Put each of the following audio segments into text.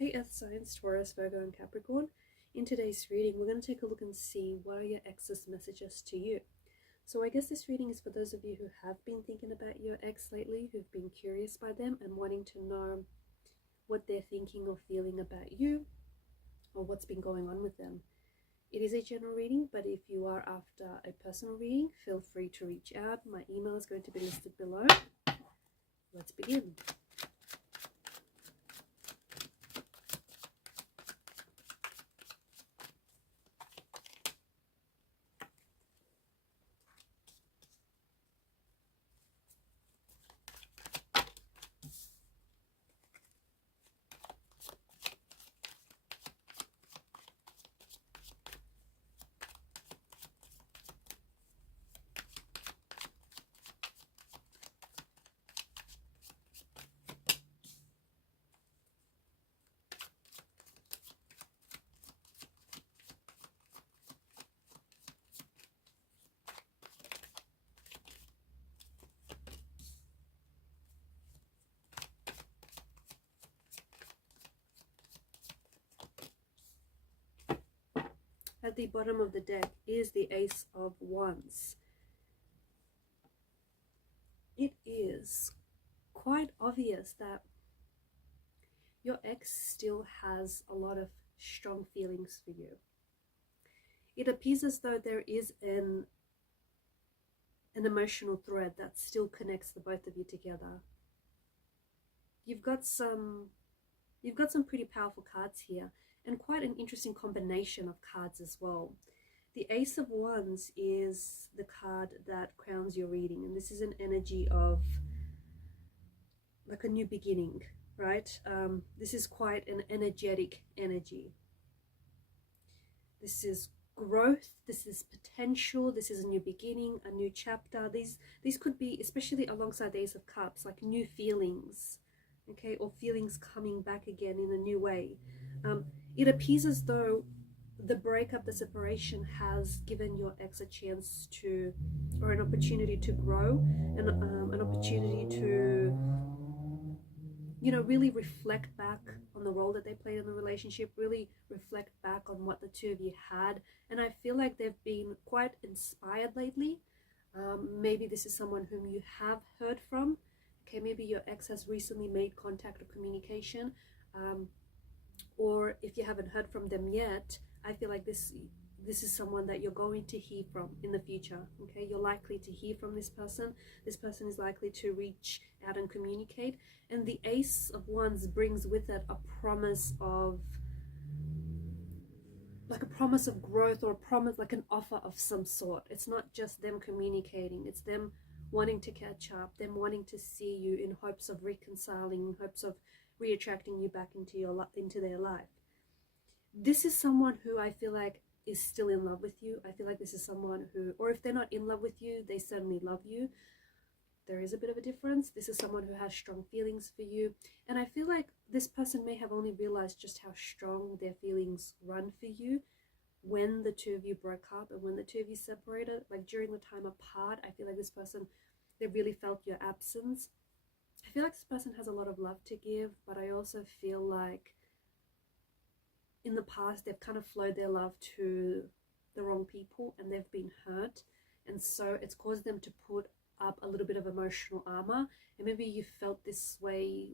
Hey Earth Signs, Taurus, Virgo and Capricorn. In today's reading, we're going to take a look and see what are your ex's messages to you. So I guess this reading is for those of you who have been thinking about your ex lately, who've been curious by them and wanting to know what they're thinking or feeling about you or what's been going on with them. It is a general reading, but if you are after a personal reading, feel free to reach out. My email is going to be listed below. Let's begin. At the bottom of the deck is the Ace of Wands. It is quite obvious that your ex still has a lot of strong feelings for you. It appears as though there is an emotional thread that still connects the both of you together. You've got some pretty powerful cards here, and quite an interesting combination of cards as well. The Ace of Wands is the card that crowns your reading, and this is an energy of like a new beginning, right? This is quite an energetic energy. This is growth, this is potential, this is a new beginning, a new chapter. These could be, especially alongside the Ace of Cups, like new feelings, okay, or feelings coming back again in a new way. It appears as though the breakup, the separation has given your ex a chance to, or an opportunity to grow, and an opportunity to, you know, really reflect back on the role that they played in the relationship, really reflect back on what the two of you had. And I feel like they've been quite inspired lately. Maybe this is someone whom you have heard from. Okay, maybe your ex has recently made contact or communication. Or if you haven't heard from them yet, I feel like this is someone that you're going to hear from in the future. Okay, you're likely to hear from this person. This person is likely to reach out and communicate. And the Ace of Wands brings with it a promise of, like a promise of growth, or a promise, like an offer of some sort. It's not just them communicating, it's them wanting to catch up, them wanting to see you in hopes of reconciling, in hopes of reattracting you back into their life. This is someone who I feel like is still in love with you. I feel like this is someone who, or if they're not in love with you, they certainly love you. There is a bit of a difference. This is someone who has strong feelings for you, and I feel like this person may have only realized just how strong their feelings run for you when the two of you broke up and when the two of you separated. Like during the time apart, I feel like this person, they really felt your absence. I feel like this person has a lot of love to give, but I also feel like in the past they've kind of flowed their love to the wrong people and they've been hurt, and so it's caused them to put up a little bit of emotional armor. And maybe you felt this way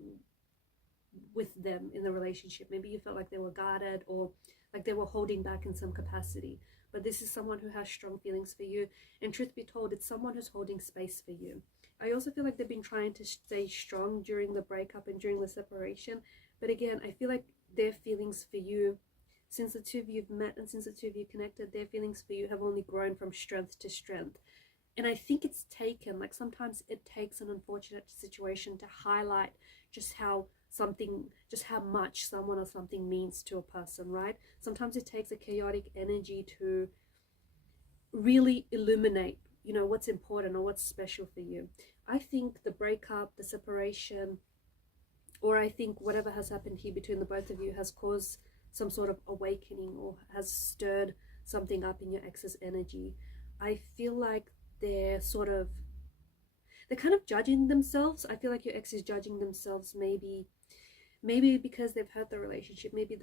with them in the relationship. Maybe you felt like they were guarded, or like they were holding back in some capacity. But this is someone who has strong feelings for you, and truth be told, it's someone who's holding space for you. I also feel like they've been trying to stay strong during the breakup and during the separation. But again, I feel like their feelings for you, since the two of you have met and since the two of you connected, their feelings for you have only grown from strength to strength. And I think it's taken, like sometimes it takes an unfortunate situation to highlight just how much someone or something means to a person, right? Sometimes it takes a chaotic energy to really illuminate, you know, what's important or what's special for you. I think the breakup, the separation, or I think whatever has happened here between the both of you has caused some sort of awakening or has stirred something up in your ex's energy. I feel like they're kind of judging themselves. I feel like your ex is judging themselves maybe Maybe because they've hurt the relationship, maybe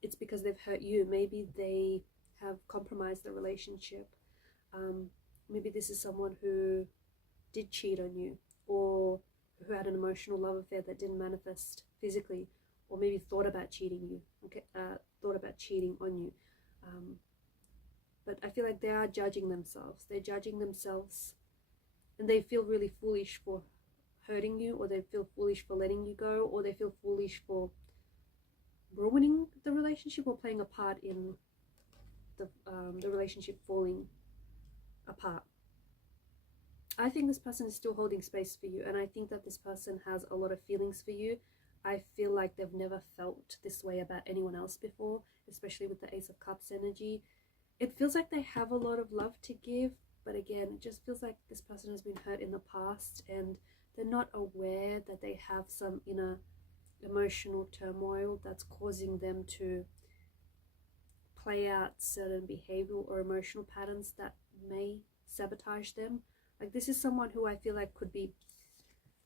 it's because they've hurt you, maybe they have compromised the relationship. Maybe this is someone who did cheat on you, or who had an emotional love affair that didn't manifest physically, or maybe thought about cheating you, okay, thought about cheating on you. But I feel like they are judging themselves. They're judging themselves, and they feel really foolish for hurting you, or they feel foolish for letting you go, or they feel foolish for ruining the relationship or playing a part in the relationship falling apart. I think this person is still holding space for you, and I think that this person has a lot of feelings for you. I feel like they've never felt this way about anyone else before, especially with the Ace of Cups energy. It feels like they have a lot of love to give, but again, it just feels like this person has been hurt in the past, and they're not aware that they have some inner emotional turmoil that's causing them to play out certain behavioral or emotional patterns that may sabotage them. Like, this is someone who I feel like could be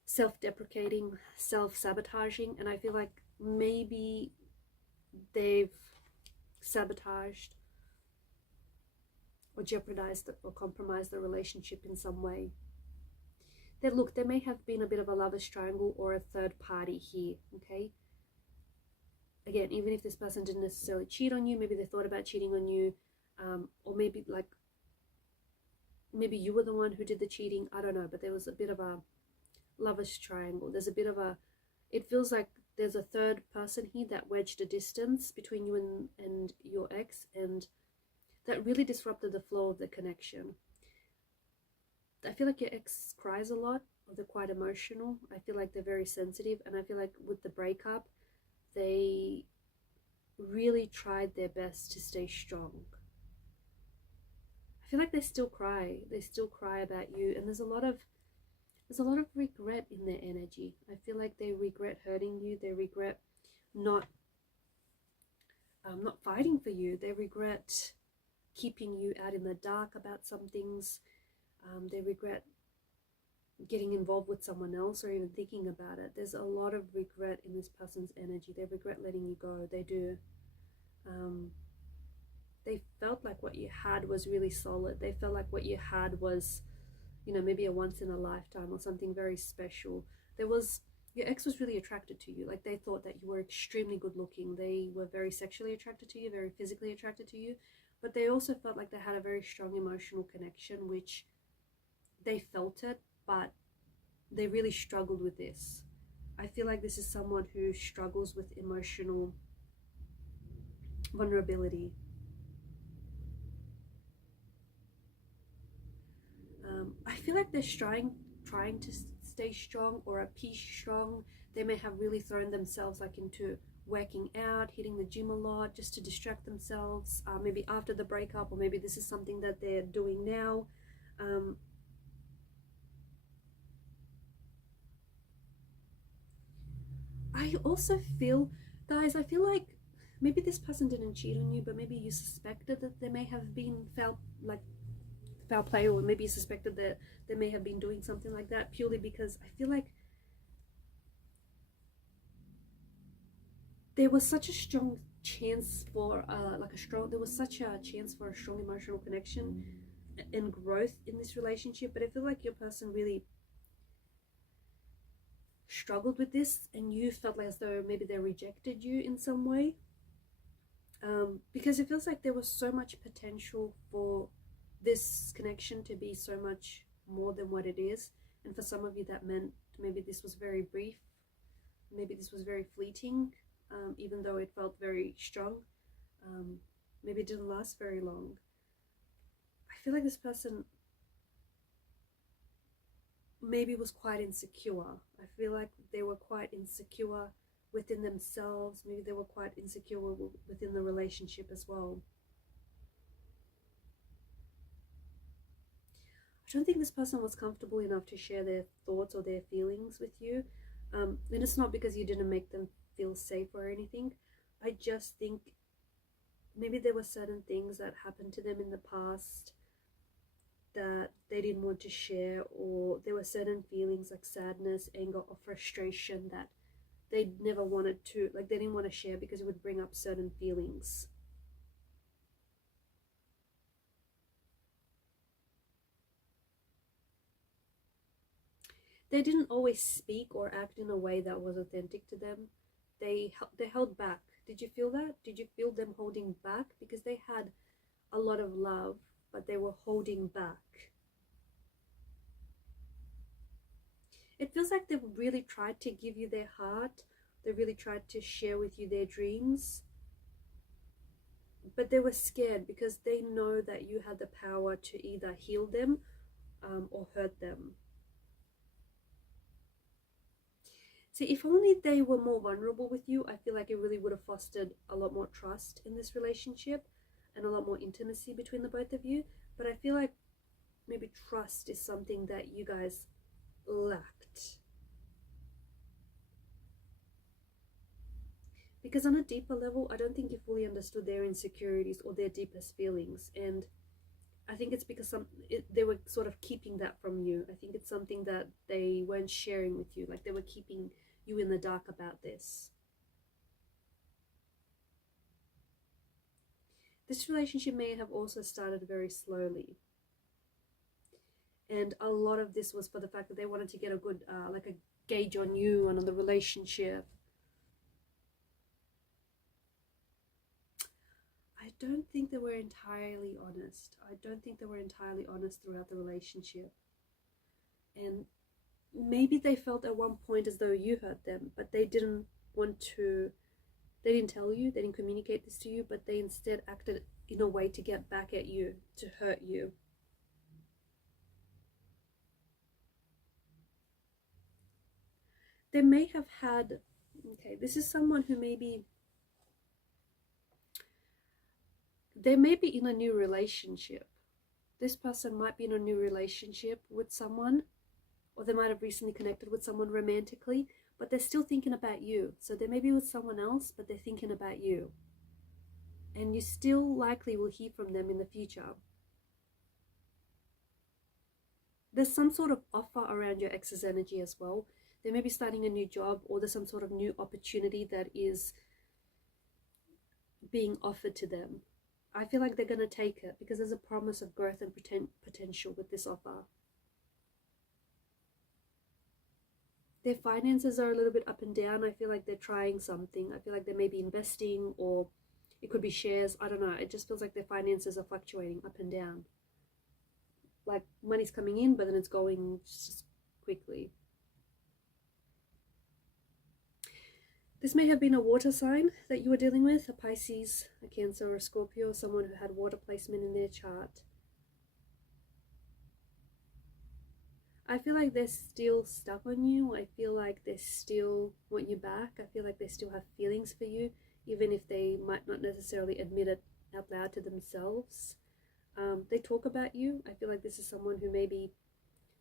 self-deprecating, self-sabotaging, and I feel like maybe they've sabotaged or jeopardized or compromised the relationship in some way. That, look, there may have been a bit of a lover's triangle or a third party here, okay? Again, even if this person didn't necessarily cheat on you, maybe they thought about cheating on you, or maybe maybe you were the one who did the cheating, I don't know, but there was a bit of a lover's triangle. There's a bit of a, it feels like there's a third person here that wedged a distance between you and your ex, and that really disrupted the flow of the connection. I feel like your ex cries a lot, or they're quite emotional. I feel like they're very sensitive, and I feel like with the breakup, they really tried their best to stay strong. I feel like they still cry. They still cry about you, and there's a lot of regret in their energy. I feel like they regret hurting you. They regret not fighting for you. They regret keeping you out in the dark about some things. They regret getting involved with someone else or even thinking about it. There's a lot of regret in this person's energy. They regret letting you go. They do. They felt like what you had was really solid. They felt like what you had was, you know, maybe a once in a lifetime or something very special. Your ex was really attracted to you. Like, they thought that you were extremely good looking. They were very sexually attracted to you, very physically attracted to you, but they also felt like they had a very strong emotional connection, which they felt it, but they really struggled with this. I feel like this is someone who struggles with emotional vulnerability. I feel like they're trying to stay strong or appear strong. They may have really thrown themselves like into working out, hitting the gym a lot just to distract themselves, maybe after the breakup, or maybe this is something that they're doing now. I also feel, guys, I feel like maybe this person didn't cheat on you, but maybe you suspected that there may have been foul play, or maybe you suspected that they may have been doing something like that, purely because I feel like there was such a strong chance for there was such a chance for a strong emotional connection and growth in this relationship, but I feel like your person really struggled with this, and you felt like as though maybe they rejected you in some way, because it feels like there was so much potential for this connection to be so much more than what it is. And for some of you, that meant maybe this was very brief, maybe this was very fleeting, even though it felt very strong. Maybe it didn't last very long. I feel like this person maybe was quite insecure. I feel like they were quite insecure within themselves. Maybe they were quite insecure within the relationship as well. I don't think this person was comfortable enough to share their thoughts or their feelings with you. And it's not because you didn't make them feel safe or anything. I just think maybe there were certain things that happened to them in the past that they didn't want to share, or there were certain feelings like sadness, anger, or frustration that they never wanted to, like they didn't want to share because it would bring up certain feelings. They didn't always speak or act in a way that was authentic to them. They held back. Did you feel that? Did you feel them holding back? Because they had a lot of love, but they were holding back. It feels like they really tried to give you their heart. They really tried to share with you their dreams. But they were scared because they know that you had the power to either heal them or hurt them. See, if only they were more vulnerable with you, I feel like it really would have fostered a lot more trust in this relationship and a lot more intimacy between the both of you. But I feel like maybe trust is something that you guys lacked. Because on a deeper level, I don't think you fully understood their insecurities or their deepest feelings. And I think it's because they were sort of keeping that from you. I think it's something that they weren't sharing with you. Like they were keeping you in the dark about this. This relationship may have also started very slowly. And a lot of this was for the fact that they wanted to get a good, like a gauge on you and on the relationship. I don't think they were entirely honest. I don't think they were entirely honest throughout the relationship. And maybe they felt at one point as though you hurt them, but they didn't want to, they didn't tell you, they didn't communicate this to you, but they instead acted in a way to get back at you, to hurt you. They may have had, okay, this is someone who maybe, they may be in a new relationship. This person might be in a new relationship with someone, or they might have recently connected with someone romantically, but they're still thinking about you. So they may be with someone else, but they're thinking about you. And you still likely will hear from them in the future. There's some sort of offer around your ex's energy as well. They may be starting a new job, or there's some sort of new opportunity that is being offered to them. I feel like they're going to take it because there's a promise of growth and potential with this offer. Their finances are a little bit up and down. I feel like they're trying something. I feel like they may be investing, or it could be shares. I don't know. It just feels like their finances are fluctuating up and down. Like money's coming in, but then it's going just quickly. This may have been a water sign that you were dealing with, a Pisces, a Cancer, or a Scorpio, someone who had water placement in their chart. I feel like they're still stuck on you. I feel like they still want you back. I feel like they still have feelings for you, even if they might not necessarily admit it out loud to themselves. They talk about you. I feel like this is someone who maybe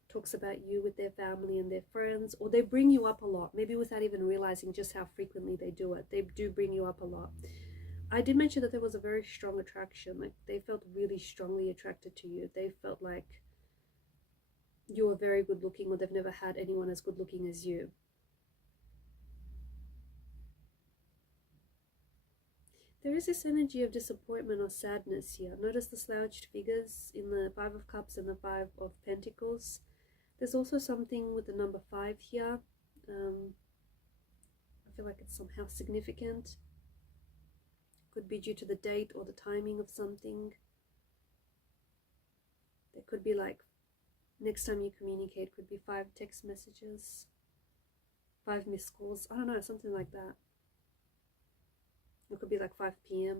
talks about you with their family and their friends, or they bring you up a lot, maybe without even realizing just how frequently they do it. They do bring you up a lot. I did mention that there was a very strong attraction. Like they felt really strongly attracted to you. They felt like you were very good looking, or they've never had anyone as good looking as you. There is this energy of disappointment or sadness here. Notice the slouched figures in the Five of Cups and the Five of Pentacles. There's also something with the number 5 here. I feel like it's somehow significant. Could be due to the date or the timing of something. There could be like, next time you communicate, could be 5 text messages, 5 missed calls. I don't know, something like that. It could be like 5 p.m.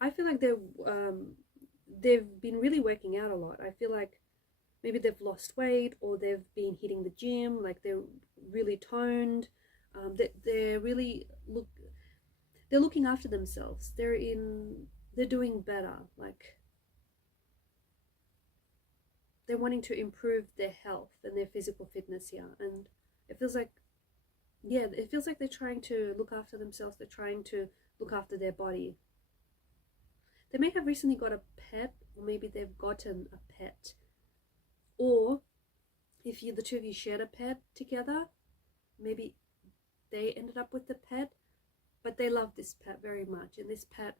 I feel like they've been really working out a lot. I feel like maybe they've lost weight, or they've been hitting the gym, like they're really toned. They're really they're looking after themselves. They're doing better. Like they're wanting to improve their health and their physical fitness here, and it feels like, yeah, it feels like they're trying to look after themselves. They're trying to look after their body. They may have recently got a pet, or maybe they've gotten a pet, or if the two of you shared a pet together, maybe they ended up with the pet, but they love this pet very much. And this pet,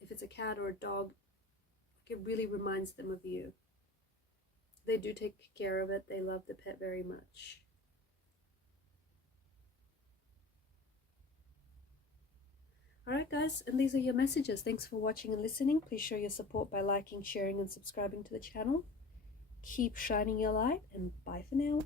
if it's a cat or a dog, it really reminds them of you. They do take care of it. They love the pet very much. Alright guys, and these are your messages. Thanks for watching and listening. Please show your support by liking, sharing and subscribing to the channel. Keep shining your light, and bye for now.